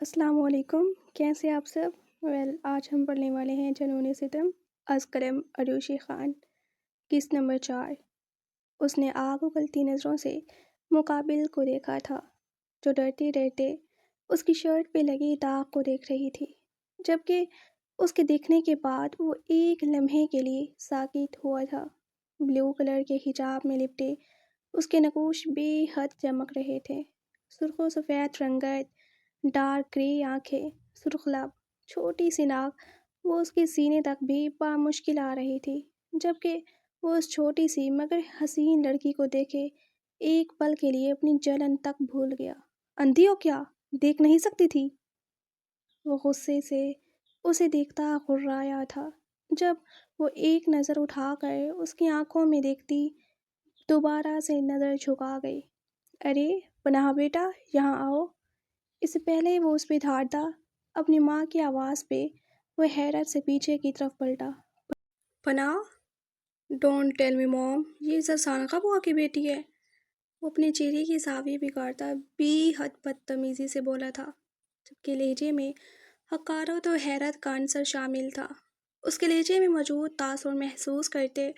अस्सलाम वालेकुम। कैसे आप सब? आज हम पढ़ने वाले हैं जुनून सितम असकरम अरूशी ख़ान। किस्त नंबर 4। उसने आग उगलती नज़रों से मुकाबिल को देखा था, जो डरते डरते उसकी शर्ट पे लगे दाग को देख रही थी, जबकि उसके देखने के बाद वो एक लम्हे के लिए साकित हुआ था। ब्लू कलर के हिजाब में लिपटे उसके नकूश बेहद चमक रहे थे। सुर्ख सफ़ेद रंगत, डार्क ग्रे आंखें, सुर्ख लब, छोटी सी नाक, वो उसके सीने तक भी बामुश्किल आ रही थी, जबकि वो उस छोटी सी मगर हसीन लड़की को देखे एक पल के लिए अपनी जलन तक भूल गया। अंधी हो क्या? देख नहीं सकती थी? वो गुस्से से उसे देखता घुर्राया था। जब वो एक नज़र उठाकर उसकी आंखों में देखती, दोबारा से नज़र झुका गई। अरे पनाह बेटा, यहाँ आओ। इससे पहले वो उस पे धारता अपनी माँ की आवाज़ पे वो हैरत से पीछे की तरफ पलटा। पनाह? डोंट टेल मी मॉम, ये सरसानका बुआ की बेटी है। वो अपने चेहरे की जाविये बिगाड़ता बेहद बदतमीज़ी से बोला था, जबकि लहजे में हकारत और हैरत का अंसर शामिल था। उसके लहजे में मौजूद तासुर महसूस करते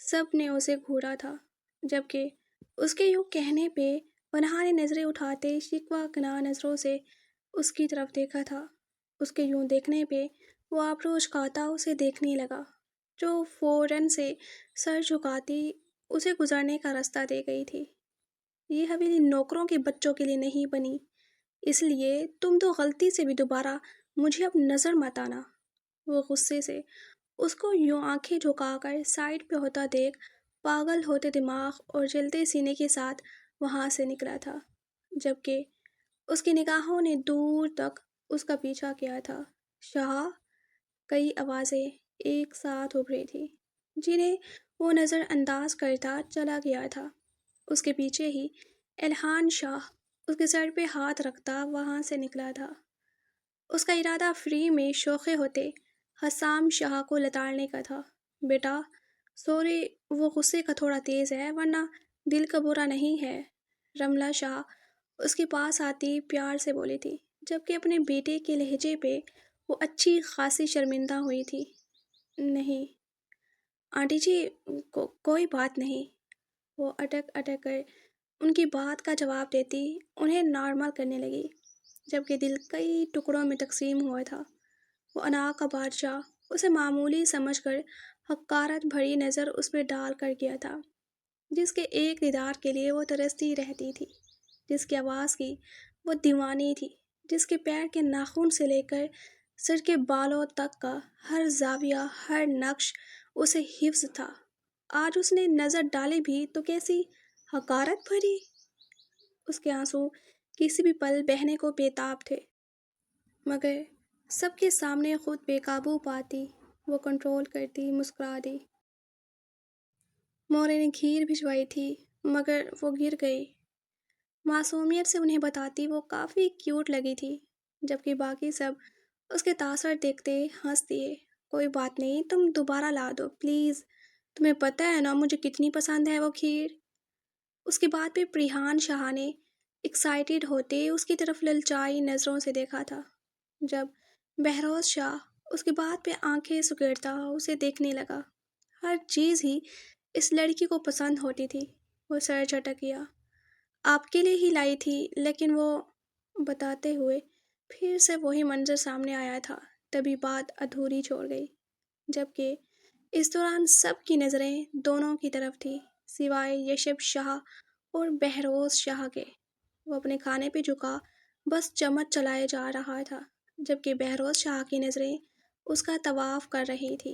सब ने उसे घूरा था, जबकि उसके यूँ कहने पे पनाह ने नज़रें उठाते शिकवा कना नज़रों से उसकी तरफ देखा था। उसके यूँ देखने पे वो आबरू उचकाता उसे देखने लगा, जो फ़ौरन से सर झुकाती उसे गुजरने का रास्ता दे गई थी। ये हवेली नौकरों के बच्चों के लिए नहीं बनी, इसलिए तुम तो गलती से भी दोबारा मुझे अब नज़र मत आना। वो गुस्से से उसको यूँ आंखें झुकाकर साइड पे होता देख पागल होते दिमाग और जलते सीने के साथ वहाँ से निकला था, जबकि उसकी निगाहों ने दूर तक उसका पीछा किया था। शाह, कई आवाज़ें एक साथ उभरी थी, जिन्हें वो नज़रअंदाज करता चला गया था। उसके पीछे ही एल्हान शाह उसके सर पे हाथ रखता वहाँ से निकला था। उसका इरादा फ्री में शोखे होते हसाम शाह को लताड़ने का था। बेटा सॉरी, वो गुस्से का थोड़ा तेज़ है, वरना दिल का बुरा नहीं है। रमला शाह उसके पास आती प्यार से बोली थी, जबकि अपने बेटे के लहजे पे वो अच्छी खासी शर्मिंदा हुई थी। नहीं आंटी जी, कोई बात नहीं। वो अटक अटक कर उनकी बात का जवाब देती उन्हें नॉर्मल करने लगी, जबकि दिल कई टुकड़ों में तकसीम हुआ था। वो अना का बादशाह उसे मामूली समझकर हकारत भरी नज़र उस पर डाल कर गया था, जिसके एक दीदार के लिए वो तरसती रहती थी, जिसकी आवाज़ की वो दीवानी थी, जिसके पैर के नाखून से लेकर सिर के बालों तक का हर जाविया, हर नक्श उसे हिफ्ज़ था। आज उसने नज़र डाली भी तो कैसी हकारत भरी। उसके आंसू किसी भी पल बहने को बेताब थे, मगर सबके सामने खुद बेकाबू पाती वो कंट्रोल करती मुस्कुरा दी। मोरे ने खीर भिजवाई थी, मगर वो गिर गई। मासूमियत से उन्हें बताती वो काफ़ी क्यूट लगी थी, जबकि बाकी सब उसके तासर देखते हंस दिए। कोई बात नहीं, तुम दोबारा ला दो प्लीज़, तुम्हें पता है ना मुझे कितनी पसंद है वो खीर। उसकी बात पे प्रिहान शाह ने एक्साइटेड होते उसकी तरफ ललचाई नज़रों से देखा था, जब बहरोज शाह उसकी बात पे आंखें सुकेड़ता उसे देखने लगा। हर चीज़ ही इस लड़की को पसंद होती थी। वो सर झटक गया। आपके लिए ही लाई थी, लेकिन वो बताते हुए फिर से वही मंजर सामने आया था। तभी बात अधूरी छोड़ गई, जबकि इस दौरान सबकी नज़रें दोनों की तरफ थी, सिवाय यशब शाह और बहरोज शाह के। वो अपने खाने पे झुका बस चम्मच चलाए जा रहा था, जबकि बहरोज शाह की नज़रें उसका तवाफ कर रही थी,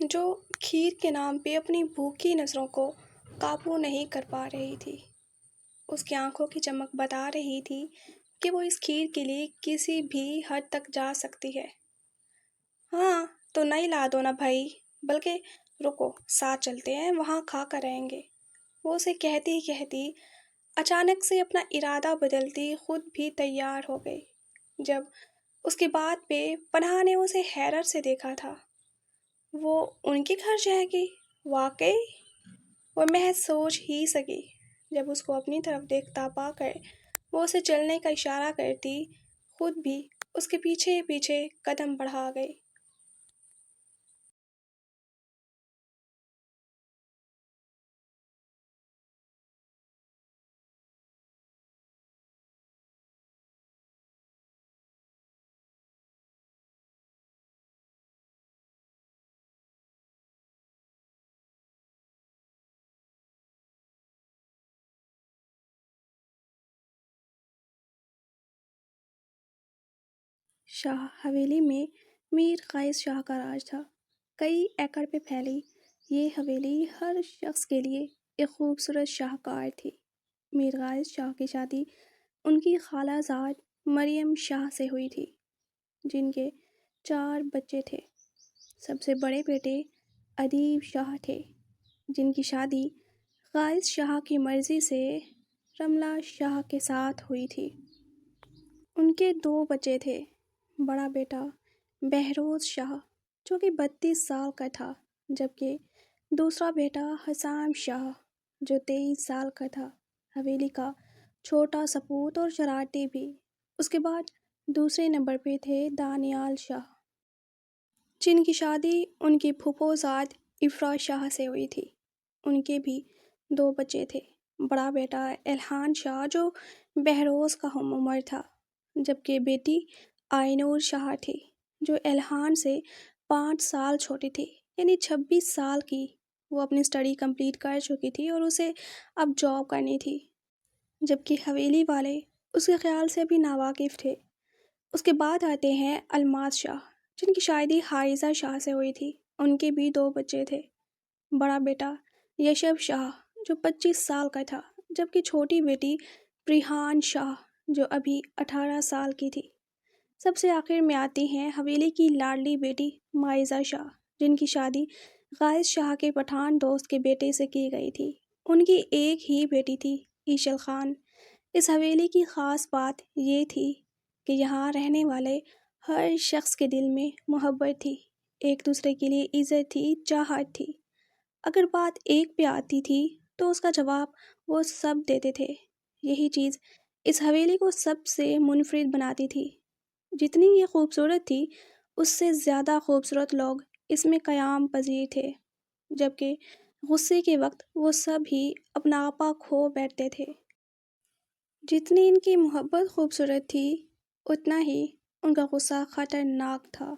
जो खीर के नाम पे अपनी भूखी नज़रों को काबू नहीं कर पा रही थी। उसकी आंखों की चमक बता रही थी कि वो इस खीर के लिए किसी भी हद तक जा सकती है। हाँ तो नहीं ला दो ना भाई, बल्कि रुको साथ चलते हैं, वहाँ खा कर रहेंगे। वो उसे कहती कहती अचानक से अपना इरादा बदलती खुद भी तैयार हो गई, जब उसकी बात पे पनाह ने उसे हैरत से देखा था। वो उनके घर जाएगी? वाकई? वो महज सोच ही सकी, जब उसको अपनी तरफ देखता पाकर वो उसे चलने का इशारा करती خود بھی اس کے پیچھے پیچھے قدم بڑھا گئے۔ شاہ حویلی میں میر قائس شاہ کا راج تھا۔ کئی ایکڑ پہ پھیلی یہ حویلی ہر شخص کے لیے ایک خوبصورت شاہکار تھی۔ میر قائس شاہ کی شادی ان کی خالہ زاد مریم شاہ سے ہوئی تھی، جن کے 4 بچے تھے۔ سب سے بڑے بیٹے ادیب شاہ تھے، جن کی شادی قائس شاہ کی مرضی سے رملہ شاہ کے ساتھ ہوئی تھی۔ ان کے 2 بچے تھے، بڑا بیٹا بہروز شاہ جو کہ 32 سال کا تھا، جبکہ دوسرا بیٹا حسام شاہ جو 23 سال کا تھا، حویلی کا چھوٹا سپوت اور شرارتی بھی۔ اس کے بعد دوسرے نمبر پہ تھے دانیال شاہ، جن کی شادی ان کی پھوپھو زاد افرا شاہ سے ہوئی تھی۔ ان کے بھی 2 بچے تھے، بڑا بیٹا الہان شاہ جو بہروز کا ہم عمر تھا، جبکہ بیٹی آئینور شاہ تھی جو الہان سے 5 سال چھوٹی تھی، یعنی 26 سال کی۔ وہ اپنی سٹڈی کمپلیٹ کر چکی تھی اور اسے اب جاب کرنی تھی، جبکہ حویلی والے اس کے خیال سے بھی ناواقف تھے۔ اس کے بعد آتے ہیں الماس شاہ، جن کی شادی حارثہ شاہ سے ہوئی تھی۔ ان کے بھی 2 بچے تھے، بڑا بیٹا یشب شاہ جو 25 سال کا تھا، جبکہ چھوٹی بیٹی پریحان شاہ جو ابھی 18 سال کی تھی۔ سب سے آخر میں آتی ہیں حویلی کی لاڈلی بیٹی مائزہ شاہ، جن کی شادی قائس شاہ کے پٹھان دوست کے بیٹے سے کی گئی تھی۔ ان کی ایک ہی بیٹی تھی، ایشل خان۔ اس حویلی کی خاص بات یہ تھی کہ یہاں رہنے والے ہر شخص کے دل میں محبت تھی، ایک دوسرے کے لیے عزت تھی، چاہت تھی۔ اگر بات ایک پہ آتی تھی تو اس کا جواب وہ سب دیتے تھے۔ یہی چیز اس حویلی کو سب سے منفرد بناتی تھی۔ جتنی یہ خوبصورت تھی، اس سے زیادہ خوبصورت لوگ اس میں قیام پذیر تھے، جبکہ غصے کے وقت وہ سب ہی اپنا آپا کھو بیٹھتے تھے۔ جتنی ان کی محبت خوبصورت تھی، اتنا ہی ان کا غصہ خطرناک تھا۔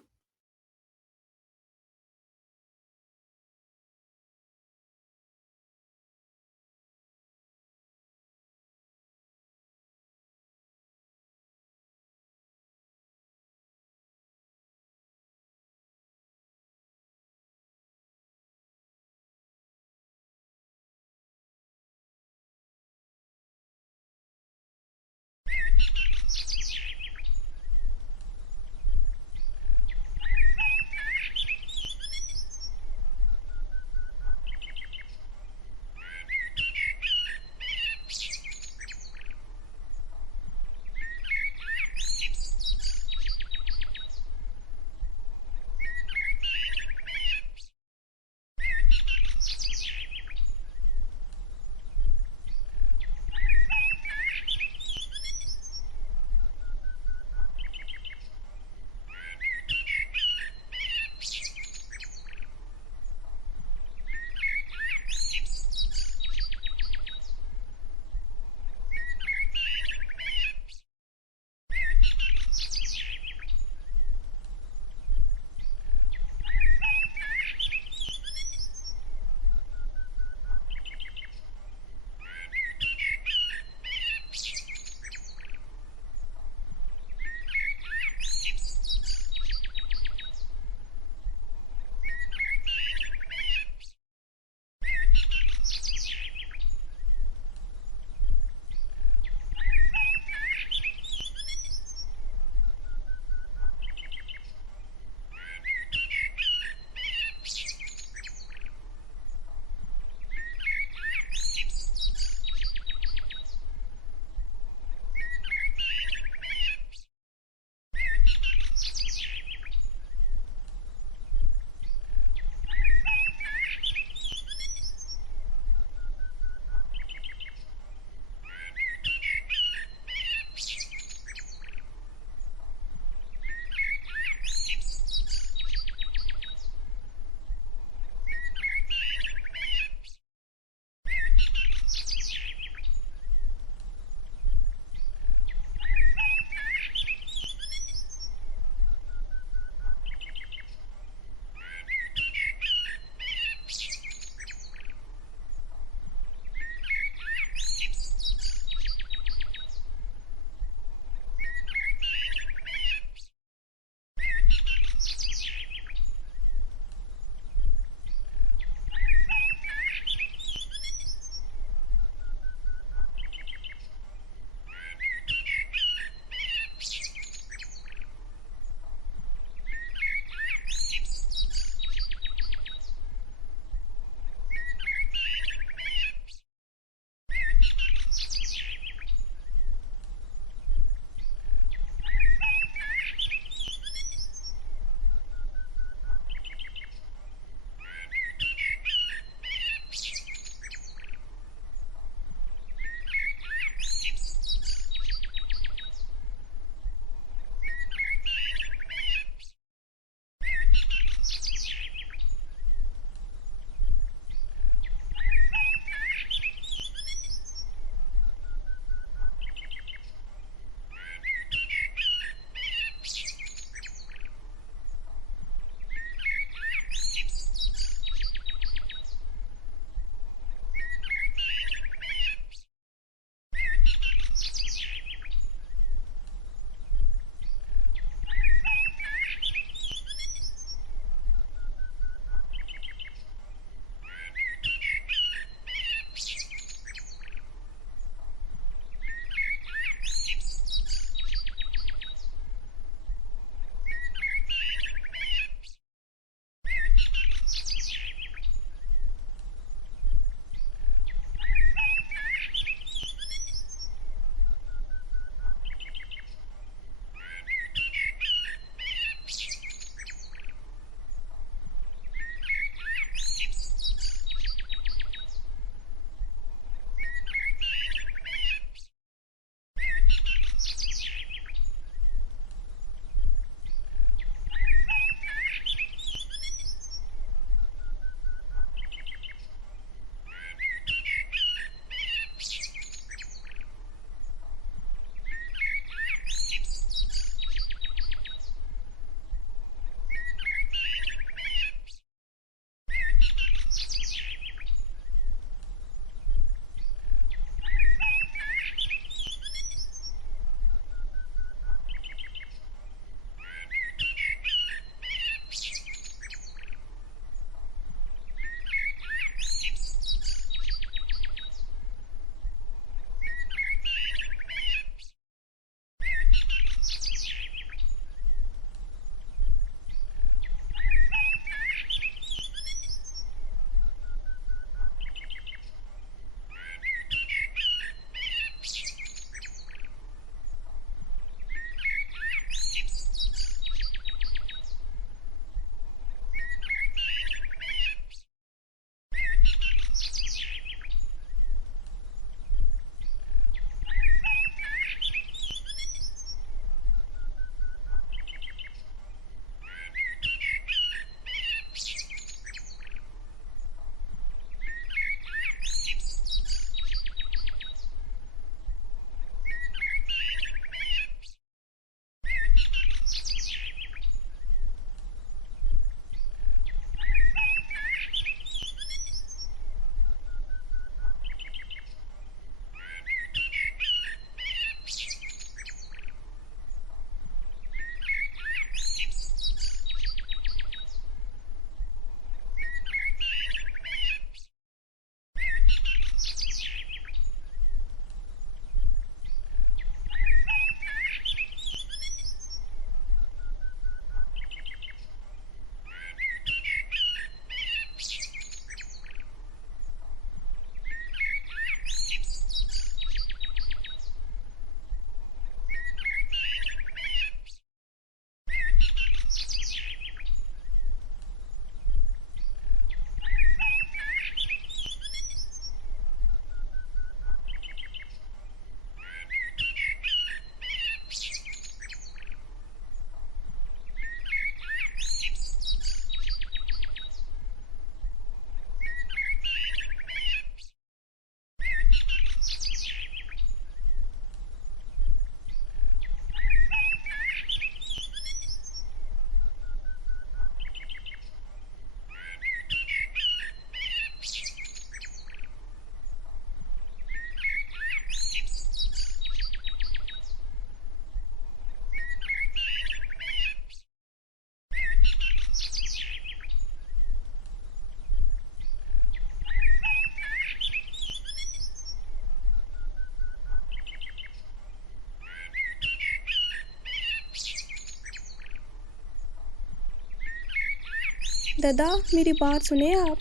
दादा मेरी बात सुने आप।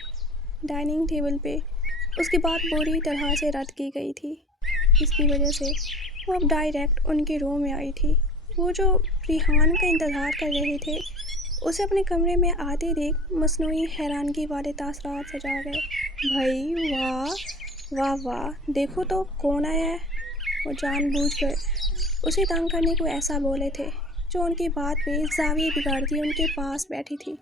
डाइनिंग टेबल पे उसकी बात बुरी तरह से रद्द की गई थी। इसकी वजह से वो अब डायरेक्ट उनके रूम में आई थी। वो जो रिहान का इंतज़ार कर रहे थे उसे अपने कमरे में आते देख मसनूई हैरानगी वाले तासरात सजा गए। भाई वाह वाह वाह, देखो तो कौन आया है। वो जानबूझकर उसे तंग करने को ऐसा बोले थे। जो उनकी बात पे जाविये बिगाड़ती उनके पास बैठी थी।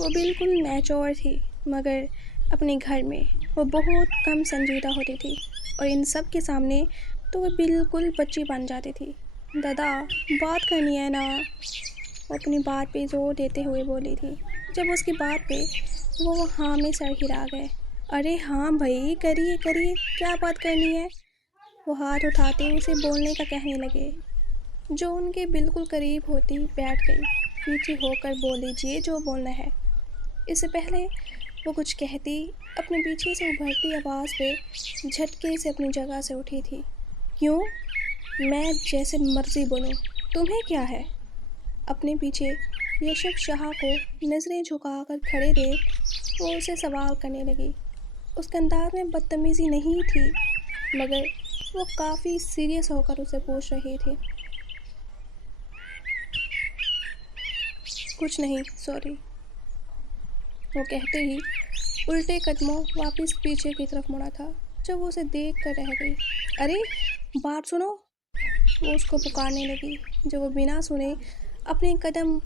वो बिल्कुल मैच्योर थी, मगर अपने घर में वो बहुत कम संजीदा होती थी और इन सब के सामने तो वो बिल्कुल बच्ची बन जाती थी। दादा बात करनी है ना, वो अपनी बात पे जोर देते हुए बोली थी। जब उसकी बात पे वो हाँ में सर हिला गए। अरे हाँ भाई, करिए करिए, क्या बात करनी है। वो हाथ उठाते उसे बोलने का कहने लगे। जो उनके बिल्कुल करीब होती बैठ गई। पीछे होकर बोल लीजिए जो बोलना है। इससे पहले वो कुछ कहती, अपने पीछे से उभरती आवाज़ पे झटके से अपनी जगह से उठी थी। क्यों? मैं जैसे मर्जी बोलूँ, तुम्हें क्या है? अपने पीछे यशब शाह को नज़रें झुकाकर खड़े देख वो उसे सवाल करने लगी। उसके अंदाज में बदतमीज़ी नहीं थी, मगर वो काफ़ी सीरियस होकर उसे पूछ रही थी। कुछ नहीं, सॉरी, वो कहते ही उल्टे कदमों वापस पीछे की तरफ मुड़ा था। जब वो उसे देख कर रह गई। अरे बात सुनो, वो उसको पुकारने लगी। जब वो बिना सुने अपने कदम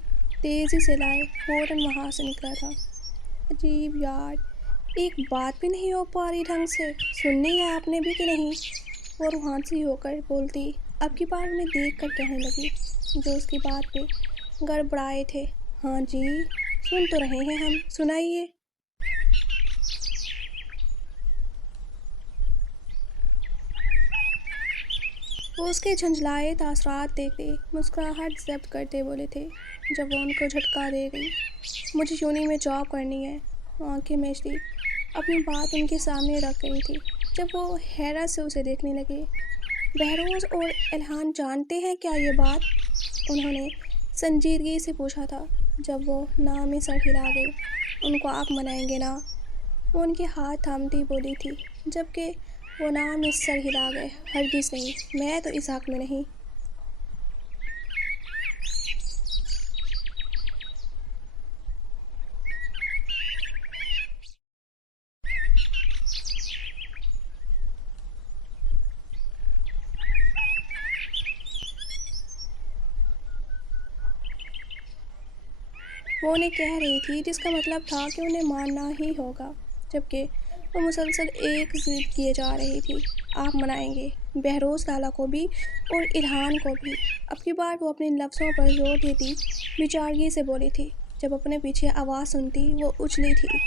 तेज़ी से लाए फौरन वहाँ से निकला था। अजीब यार, एक बात भी नहीं हो पा रही ढंग से। सुननी है आपने भी कि नहीं? वो रूहानी होकर बोलती अब की बार उन्हें देख कर कहने लगी, जो उसकी बात पे गड़बड़ाए थे। हाँ जी, सुन तो रहे हैं हम, सुनाइए। वो उसके झंझलाए तासरात देखते मुस्कुराहट जब्त करते बोले थे। जब वो उनको झटका दे गई, मुझे यूनी में जॉब करनी है, आंखें मेचती अपनी बात उनके सामने रख गई थी। जब वो हैरत से उसे देखने लगे। बहरोज़ और इल्हान जानते हैं क्या ये बात? उन्होंने संजीदगी से पूछा था। जब वो ना में सर हिला गई। उनको आप मनाएंगे ना? वो उनके हाथ थामती बोली थी, जबकि वो ना में सर हिला गए। हरगिज़ नहीं, मैं तो इस हक़ में नहीं। वो उन्हें कह रही थी, जिसका मतलब था कि उन्हें मानना ही होगा, जबकि वो मुसलसल एक ज़िद किए जा रही थी। आप मनाएंगे, बहरोज़ लाला को भी और इल्हान को भी। اب کی بار وہ اپنے لفظوں پر زور دیتی، بیچارگی سے بولی تھی۔ جب اپنے پیچھے آواز سنتی وہ اچھلی تھی،